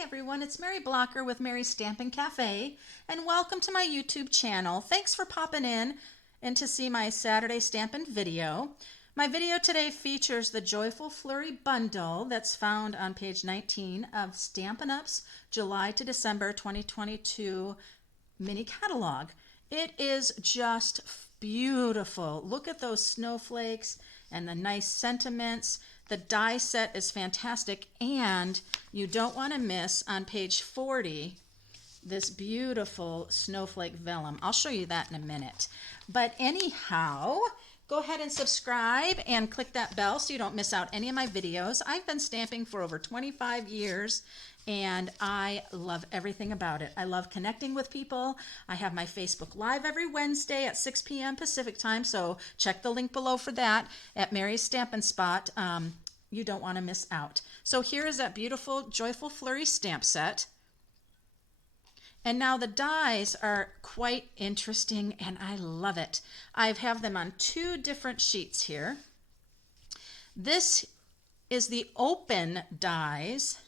Hi everyone, it's Mary Blocker with Mary's Stampin' Cafe, and welcome to my YouTube channel. Thanks for popping in and to see my Saturday Stampin' video. My video today features the Joyful Flurry Bundle that's found on page 19 of Stampin' Up's July to December 2022 mini catalog. It is just beautiful. Look at those snowflakes and the nice sentiments. The die set is fantastic, and you don't want to miss on page 40 this beautiful snowflake vellum. I'll show you that in a minute. But anyhow, go ahead and subscribe and click that bell so you don't miss out any of my videos. I've been stamping for over 25 years and I love everything about it. I love connecting with people. I have my Facebook Live every Wednesday at 6 p.m. Pacific time, so check the link below for that at Mary's Stampin' Spot. You don't want to miss out. So here is that beautiful Joyful Flurry stamp set. And now the dies are quite interesting and I love it. I have them on two different sheets here. This is the open dies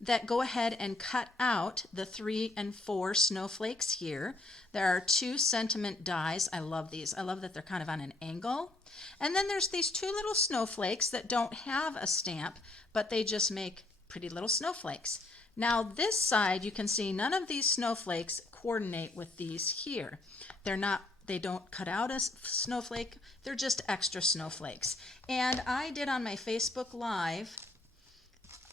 that go ahead and cut out the 3 and 4 snowflakes here. There are two sentiment dies. I love these. I love that they're kind of on an angle. And then there's these two little snowflakes that don't have a stamp, but they just make pretty little snowflakes. Now this side, you can see none of these snowflakes coordinate with these here. They don't cut out a snowflake, they're just extra snowflakes. And I did on my Facebook Live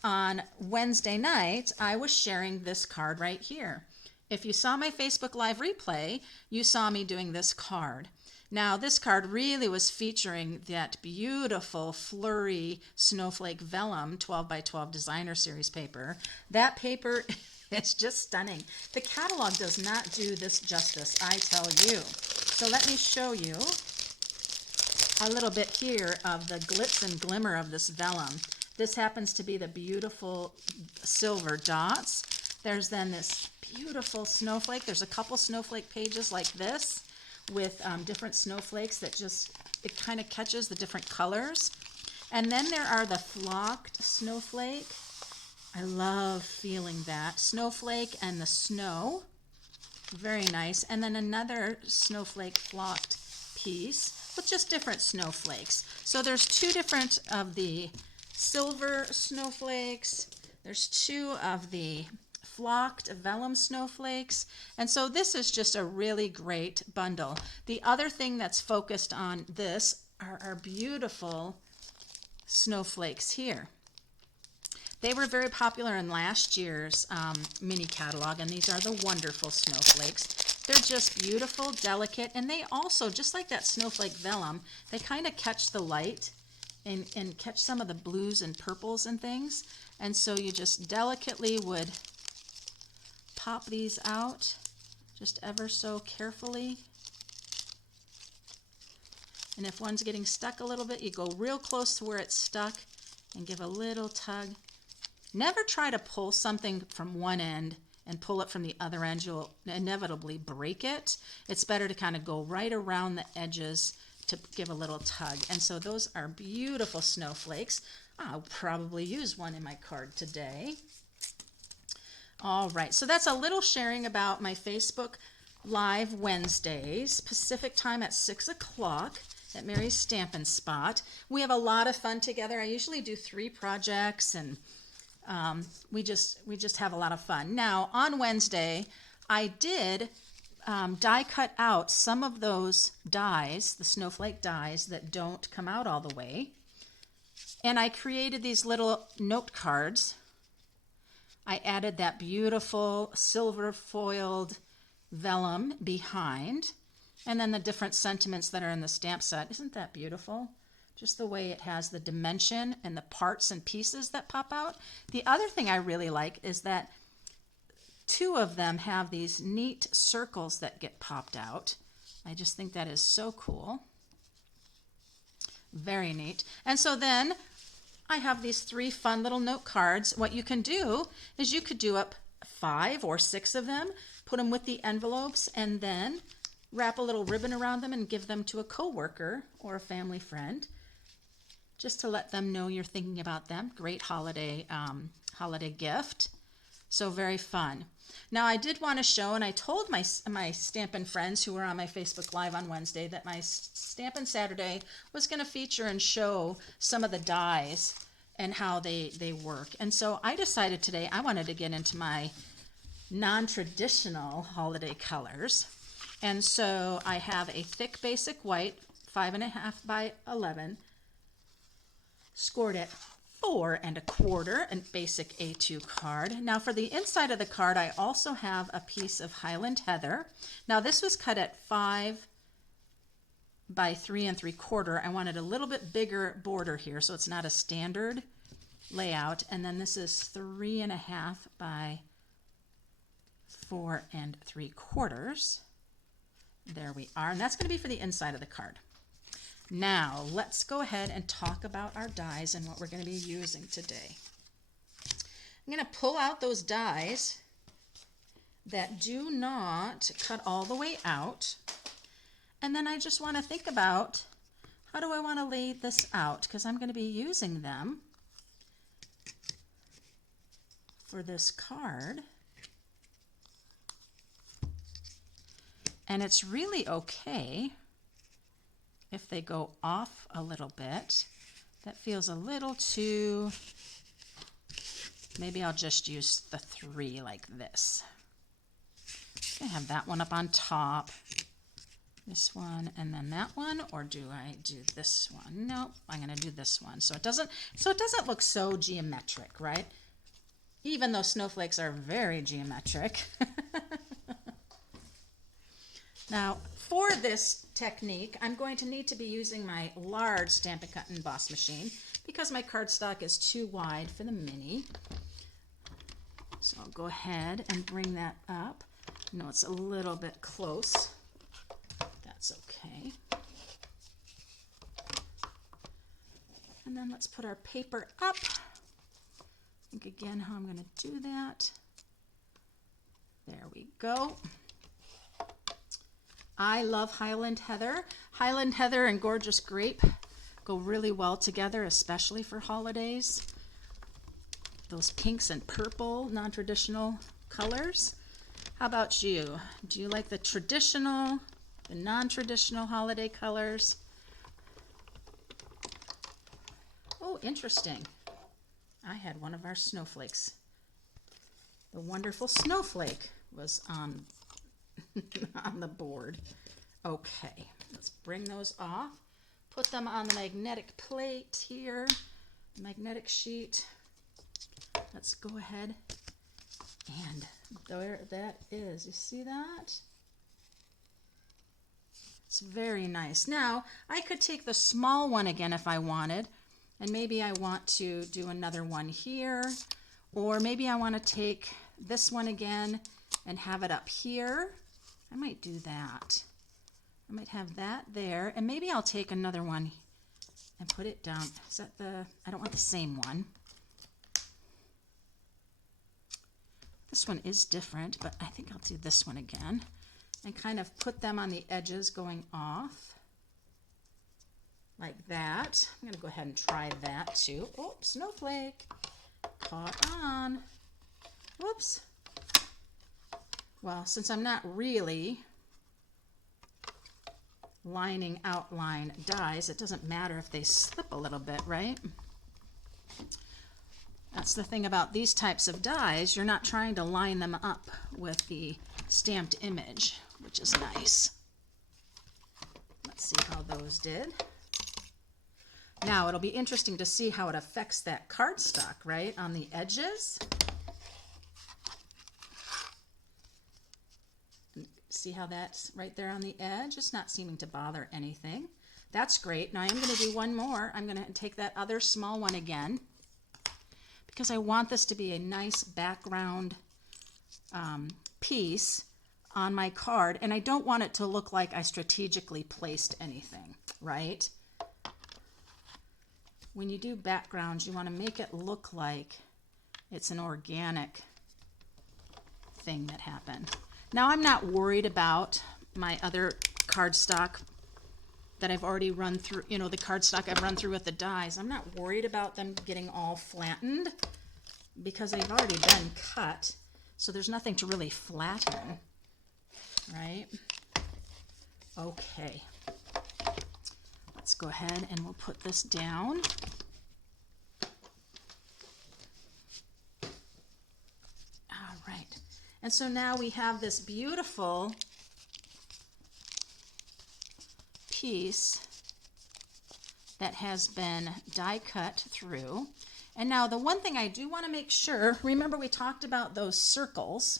on Wednesday night, I was sharing this card right here. If you saw my Facebook Live replay, you saw me doing this card. Now this card really was featuring that beautiful flurry snowflake vellum 12 by 12 designer series paper. That paper is just stunning. The catalog does not do this justice, I tell you. So let me show you a little bit here of the glitz and glimmer of this vellum. This happens to be the beautiful silver dots. There's then this beautiful snowflake. There's a couple snowflake pages like this with different snowflakes that it kind of catches the different colors. And then there are the flocked snowflake. I love feeling that. Snowflake and the snow. Very nice. And then another snowflake flocked piece with just different snowflakes. So there's two different of the silver snowflakes. There's two of the flocked vellum snowflakes. And so this is just a really great bundle. The other thing that's focused on this are our beautiful snowflakes here. They were very popular in last year's mini catalog, and these are the wonderful snowflakes. They're just beautiful, delicate, and they also, just like that snowflake vellum, they kind of catch the light and catch some of the blues and purples and things. And so you just delicately would pop these out just ever so carefully. And if one's getting stuck a little bit, you go real close to where it's stuck and give a little tug. Never try to pull something from one end and pull it from the other end. You'll inevitably break it. It's better to kind of go right around the edges to give a little tug. And so those are beautiful snowflakes. I'll probably use one in my card today. All right, so that's a little sharing about my Facebook Live Wednesdays, Pacific time at 6 o'clock at Mary's Stampin' Spot. We have a lot of fun together. I usually do 3 projects, and we just have a lot of fun. Now, on Wednesday, I did die cut out some of those dies, the snowflake dies that don't come out all the way. And I created these little note cards. I added that beautiful silver foiled vellum behind, and then the different sentiments that are in the stamp set. Isn't that beautiful? Just the way it has the dimension and the parts and pieces that pop out. The other thing I really like is that 2 of them have these neat circles that get popped out. I just think that is so cool. Very neat. And so then I have these 3 fun little note cards. What you can do is you could do up 5 or 6 of them, put them with the envelopes, and then wrap a little ribbon around them and give them to a coworker or a family friend, just to let them know you're thinking about them. Great holiday gift. So very fun. Now I did want to show, and I told my Stampin' friends who were on my Facebook Live on Wednesday that my Stampin' Saturday was going to feature and show some of the dies and how they work. And so I decided today I wanted to get into my non-traditional holiday colors. And so I have a thick basic white, 5.5 by 11, scored at 4 1/4, and basic A2 card. Now for the inside of the card, I also have a piece of Highland Heather. Now this was cut at 5 by 3 3/4. I wanted a little bit bigger border here, so it's not a standard layout. And then this is 3.5 by 4 3/4. There we are, and that's going to be for the inside of the card. Now let's go ahead and talk about our dies and what we're going to be using today. I'm going to pull out those dies that do not cut all the way out, and then I just want to think about how do I want to lay this out, because I'm going to be using them for this card. And it's really okay if they go off a little bit. That feels a little too, maybe I'll just use the 3 like this. I have that one up on top, this one, and then that one, or do I do this one? Nope, I'm gonna do this one. So it doesn't look so geometric, right? Even though snowflakes are very geometric. Now, for this technique, I'm going to need to be using my large Stampin' Cut and Emboss machine because my cardstock is too wide for the mini. So I'll go ahead and bring that up. I know it's a little bit close. That's okay. And then let's put our paper up. Think again how I'm going to do that. There we go. I love Highland Heather. Highland Heather and Gorgeous Grape go really well together, especially for holidays. Those pinks and purple, non-traditional colors. How about you? Do you like the traditional, the non-traditional holiday colors? Oh, interesting. I had one of our snowflakes. The wonderful snowflake was on the board. Okay, let's bring those off. Put them on the magnetic plate here, magnetic sheet. Let's go ahead, and there that is. You see that? It's very nice. Now, I could take the small one again if I wanted, and maybe I want to do another one here, or maybe I want to take this one again and have it up here. I might do that. I might have that there, and maybe I'll take another one and put it down. Is that the, I don't want the same one. This one is different, but I think I'll do this one again and kind of put them on the edges going off like that. I'm gonna go ahead and try that too. Oh, snowflake, caught on. Whoops. Well, since I'm not really lining outline dies, it doesn't matter if they slip a little bit, right? That's the thing about these types of dies. You're not trying to line them up with the stamped image, which is nice. Let's see how those did. Now, it'll be interesting to see how it affects that cardstock, right, on the edges. See how that's right there on the edge? It's not seeming to bother anything. That's great. Now I'm going to do one more. I'm going to take that other small one again because I want this to be a nice background piece on my card, and I don't want it to look like I strategically placed anything, right? When you do backgrounds, you want to make it look like it's an organic thing that happened. Now I'm not worried about my other cardstock that I've already run through, you know, the cardstock I've run through with the dies. I'm not worried about them getting all flattened because they've already been cut. so there's nothing to really flatten, right? Okay, let's go ahead and we'll put this down. All right, and so now we have this beautiful piece that has been die cut through. And now the one thing I do want to make sure, remember we talked about those circles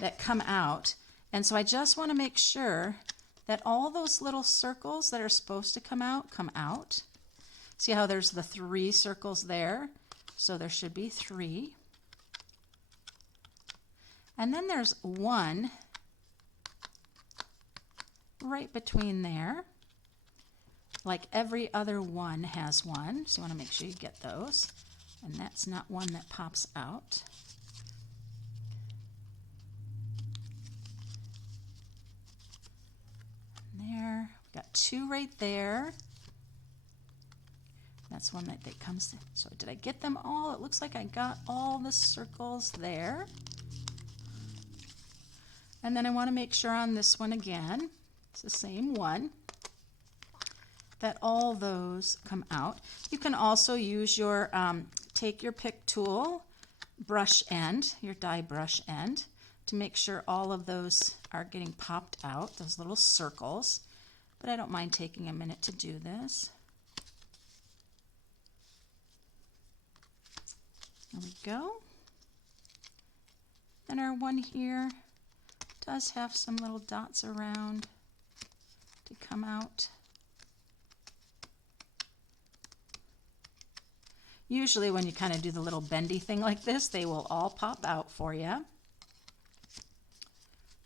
that come out, and so I just want to make sure that all those little circles that are supposed to come out. See how there's the 3 circles there? So there should be 3. And then there's 1 right between there. Like every other one has one, so you want to make sure you get those. And that's not one that pops out. There, we've got 2 right there. That's one that comes in. So did I get them all? It looks like I got all the circles there. And then I want to make sure on this one again, it's the same one, that all those come out. You can also use your, take your pick tool, brush end, your die brush end, to make sure all of those are getting popped out, those little circles. But I don't mind taking a minute to do this. There we go. Then our one here does have some little dots around to come out. Usually when you kind of do the little bendy thing like this, they will all pop out for you.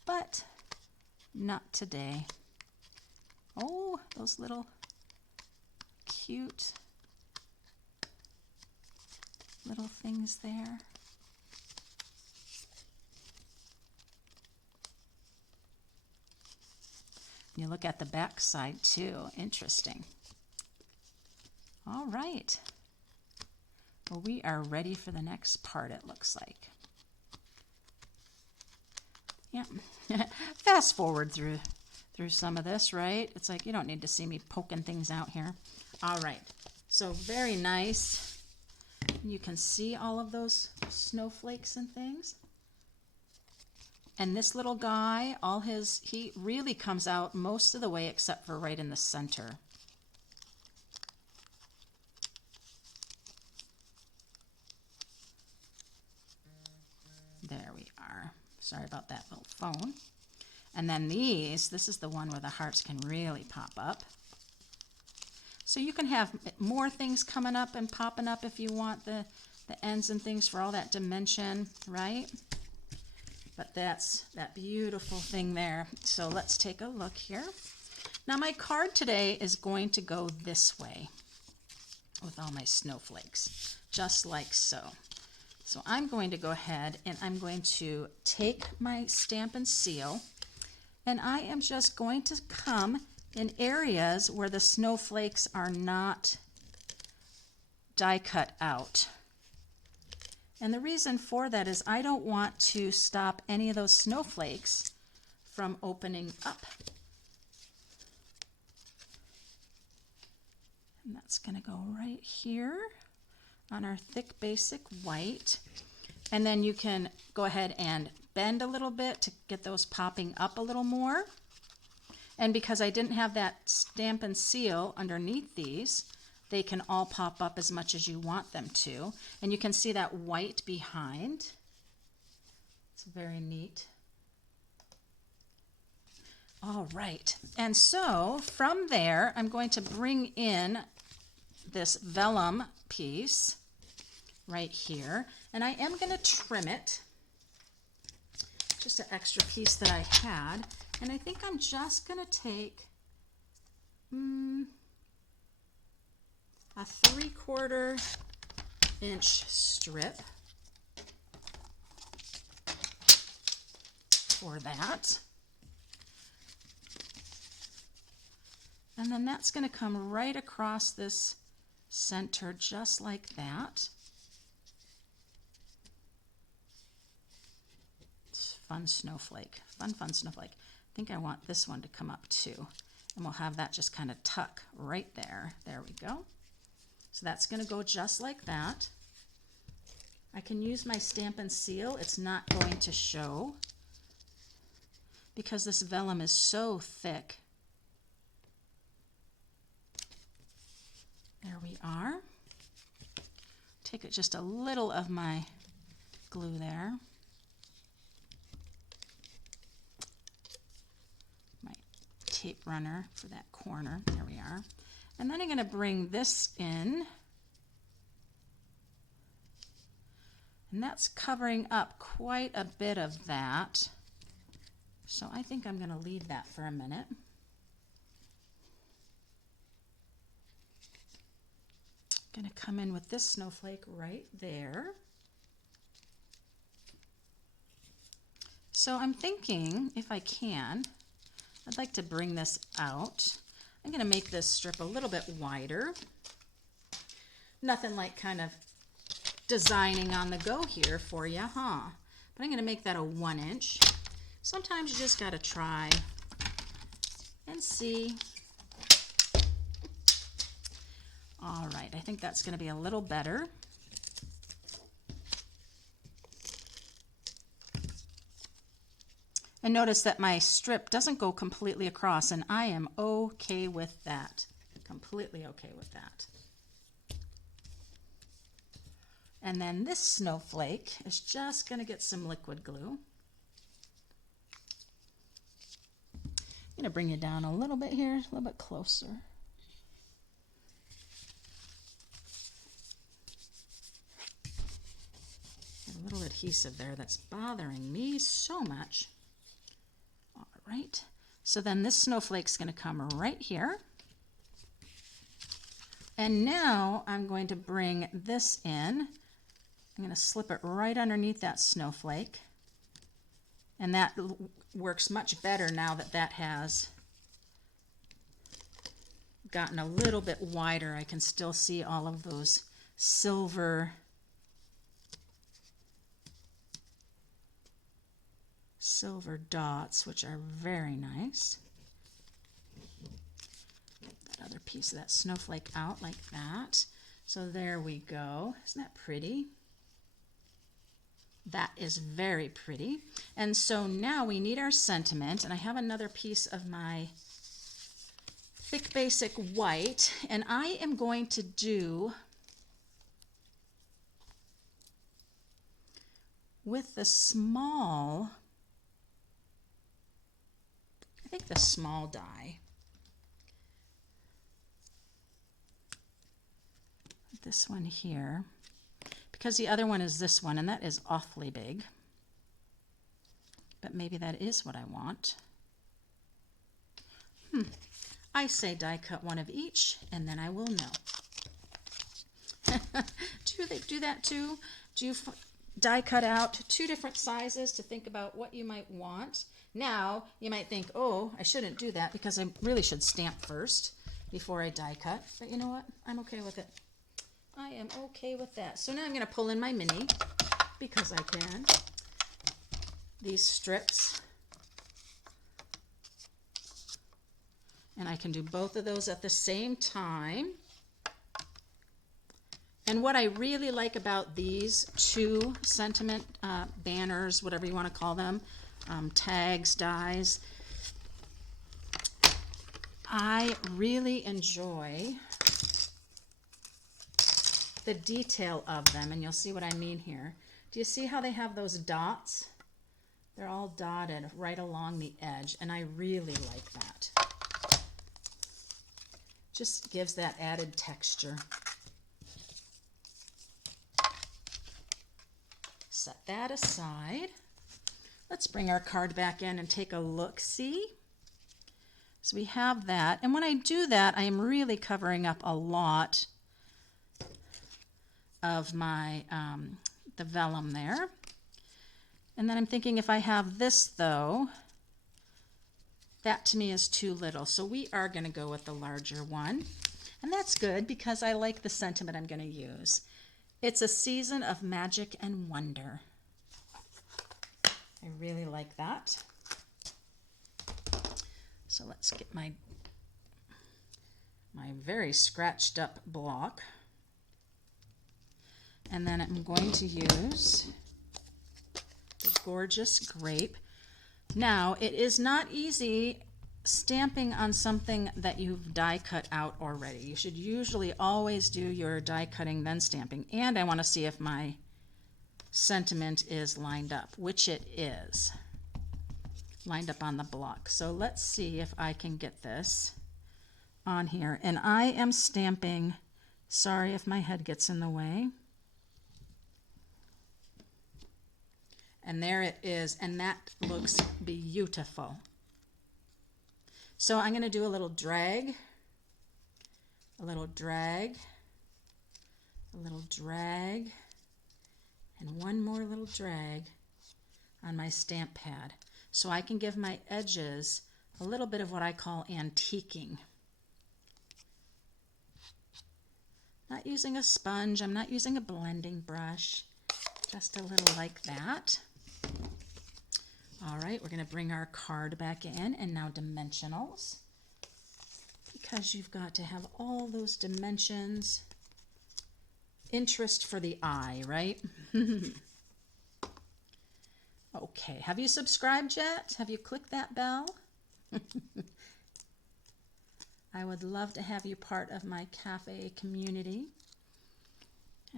But not today. Oh, those little cute little things there. You look at the back side too. Interesting. All right. Well, we are ready for the next part, it looks like. Yeah. Fast forward through some of this, right? It's like you don't need to see me poking things out here. All right. So very nice. You can see all of those snowflakes and things. And this little guy, he really comes out most of the way except for right in the center. There we are. Sorry about that little phone. And then this is the one where the hearts can really pop up. So you can have more things coming up and popping up if you want the ends and things for all that dimension, right? But that's that beautiful thing there. So let's take a look here. Now my card today is going to go this way with all my snowflakes, just like so. So I'm going to go ahead and I'm going to take my Stampin' Seal, and I am just going to come in areas where the snowflakes are not die cut out. And the reason for that is I don't want to stop any of those snowflakes from opening up. And that's going to go right here on our thick basic white. And then you can go ahead and bend a little bit to get those popping up a little more. And because I didn't have that Stampin' Seal underneath these, they can all pop up as much as you want them to. And you can see that white behind. It's very neat. All right, and so from there, I'm going to bring in this vellum piece right here, and I am going to trim it, just an extra piece that I had, and I think I'm just going to take a 3/4 inch strip for that. And then that's going to come right across this center just like that. fun snowflake. Fun snowflake. I think I want this one to come up too. And we'll have that just kind of tuck right there. There we go. So that's going to go just like that. I can use my Stampin' Seal. It's not going to show because this vellum is so thick. There we are. Take it just a little of my glue there. My tape runner for that corner. There we are. And then I'm going to bring this in. And that's covering up quite a bit of that. So I think I'm going to leave that for a minute. I'm going to come in with this snowflake right there. So I'm thinking, if I can, I'd like to bring this out. I'm going to make this strip a little bit wider. Nothing like kind of designing on the go here for you, huh? But I'm going to make that a 1 inch. Sometimes you just got to try and see. All right, I think that's going to be a little better. And notice that my strip doesn't go completely across, and I am okay with that. Completely okay with that. And then this snowflake is just going to get some liquid glue. I'm going to bring you down a little bit here, a little bit closer. A little adhesive there that's bothering me so much. All right, so then this snowflake's going to come right here. And now I'm going to bring this in. I'm going to slip it right underneath that snowflake. And that works much better now that that has gotten a little bit wider. I can still see all of those silver dots, which are very nice. Get that other piece of that snowflake out like that. So there we go. Isn't that pretty? That is very pretty. And so now we need our sentiment, and I have another piece of my thick basic white, and I am going to do with the small, I think the small die. This one here. Because the other one is this one, and that is awfully big. But maybe that is what I want. I say die cut one of each, and then I will know. Do they do that too? Do you die cut out 2 different sizes to think about what you might want? Now, you might think, oh, I shouldn't do that because I really should stamp first before I die cut. But you know what? I'm okay with it. I am okay with that. So now I'm going to pull in my mini because I can. These strips. And I can do both of those at the same time. And what I really like about these 2 sentiment banners, whatever you want to call them, tags, dies, I really enjoy the detail of them, and you'll see what I mean here. Do you see how they have those dots? They're all dotted right along the edge, and I really like that. Just gives that added texture. Set that aside. Let's bring our card back in and take a look-see. So we have that, and when I do that, I am really covering up a lot of my the vellum there. And then I'm thinking if I have this though, that to me is too little. So we are going to go with the larger one. And that's good because I like the sentiment I'm going to use. It's a season of magic and wonder. I really like that. So let's get my very scratched up block. And then I'm going to use the gorgeous grape. Now, it is not easy stamping on something that you've die cut out already. You should usually always do your die cutting, then stamping. And I want to see if my sentiment is lined up, which it is. Lined up on the block. So let's see if I can get this on here. And I am stamping, sorry if my head gets in the way. And there it is, and that looks beautiful. So I'm going to do a little drag, a little drag, a little drag, and one more little drag on my stamp pad. So I can give my edges a little bit of what I call antiquing. Not using a sponge, I'm not using a blending brush, just a little like that. All right, we're going to bring our card back in, and now dimensionals, because you've got to have all those dimensions. Interest for the eye, right? Okay, have you subscribed yet? Have you clicked that bell? I would love to have you part of my cafe community.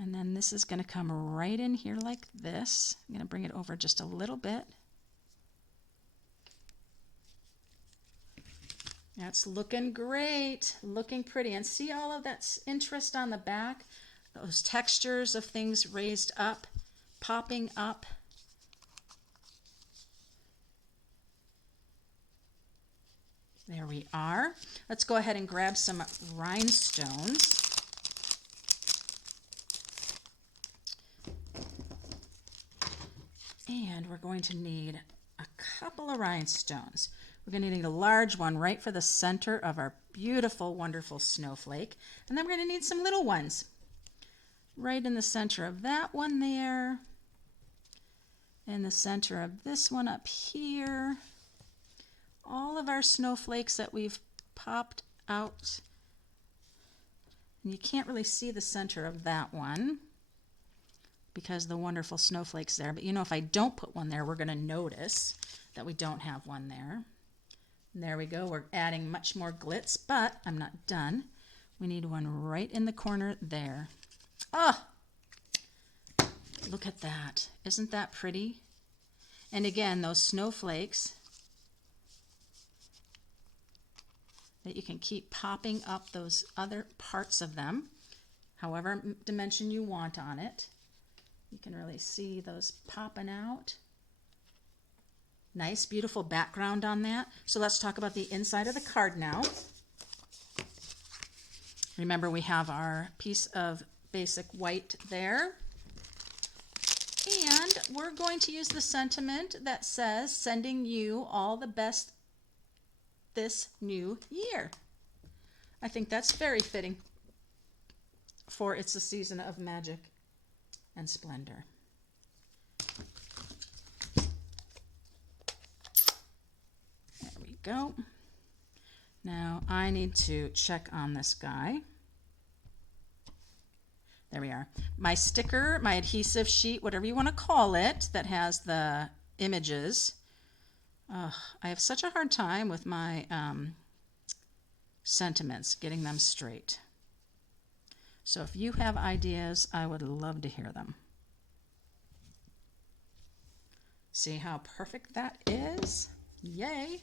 And then this is going to come right in here like this. I'm going to bring it over just a little bit. That's looking great, looking pretty. And see all of that interest on the back? Those textures of things raised up, popping up. There we are. Let's go ahead and grab some rhinestones. And we're going to need a couple of rhinestones. We're going to need a large one right for the center of our beautiful, wonderful snowflake. And then we're going to need some little ones right in the center of that one there. In the center of this one up here. All of our snowflakes that we've popped out. And you can't really see the center of that one because the wonderful snowflakes there. But you know, if I don't put one there, we're going to notice that we don't have one there. And there we go. We're adding much more glitz, but I'm not done. We need one right in the corner there. Oh, look at that. Isn't that pretty? And again, those snowflakes that you can keep popping up those other parts of them, however dimension you want on it. You can really see those popping out. Nice, beautiful background on that. So let's talk about the inside of the card now. Remember, we have our piece of basic white there. And we're going to use the sentiment that says, sending you all the best this new year. I think that's very fitting for it's a season of magic and splendor. There we go. Now I need to check on this guy. There we are. My sticker, my adhesive sheet, whatever you want to call it, that has the images. I have such a hard time with my sentiments, getting them straight. So if you have ideas, I would love to hear them. See how perfect that is? Yay!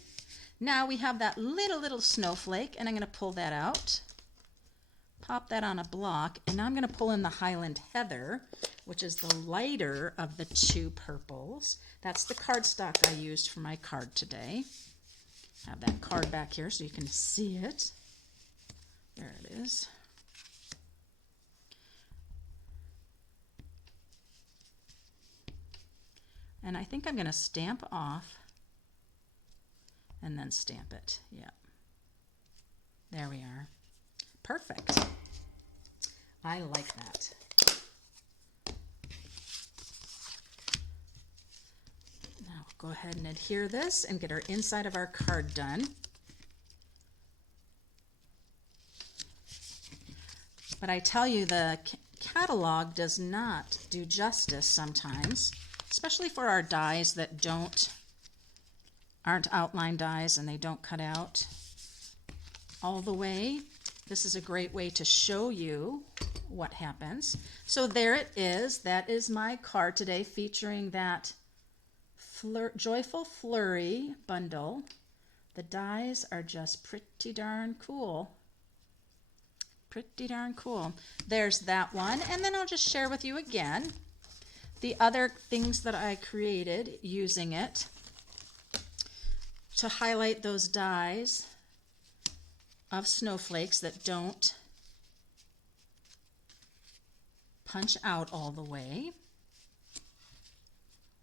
Now we have that little snowflake, and I'm going to pull that out. Pop that on a block, and now I'm going to pull in the Highland Heather, which is the lighter of the two purples. That's the cardstock I used for my card today. I have that card back here so you can see it. There it is. And I think I'm going to stamp off and then stamp it. Yeah. There we are. Perfect. I like that. Now go ahead and adhere this and get our inside of our card done. But I tell you, the catalog does not do justice sometimes, especially for our dies that aren't outline dies and they don't cut out all the way. This is a great way to show you what happens. So there it is. That is my card today featuring that Joyful Flurry bundle. The dies are just pretty darn cool. Pretty darn cool. There's that one. And then I'll just share with you again the other things that I created using it to highlight those dies of snowflakes that don't punch out all the way,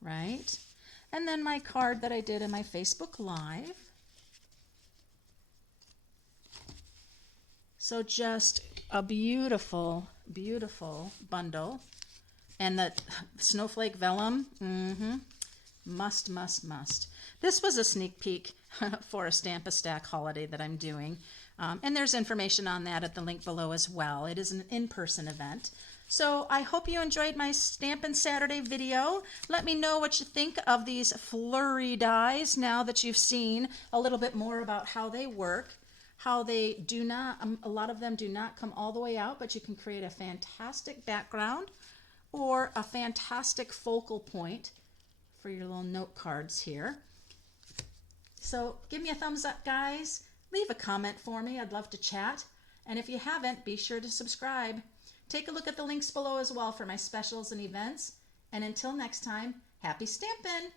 right? And then my card that I did in my Facebook Live. So just a beautiful, beautiful bundle. And the snowflake vellum, must, must, must. This was a sneak peek for a Stamp a Stack holiday that I'm doing. And there's information on that at the link below as well. It is an in-person event. So I hope you enjoyed my Stampin' Saturday video. Let me know what you think of these flurry dies now that you've seen a little bit more about how they work, how they do not, a lot of them do not come all the way out, but you can create a fantastic background or a fantastic focal point for your little note cards here. So give me a thumbs up, guys. Leave a comment for me. I'd love to chat. And if you haven't, be sure to subscribe. Take a look at the links below as well for my specials and events. And until next time, happy stampin'!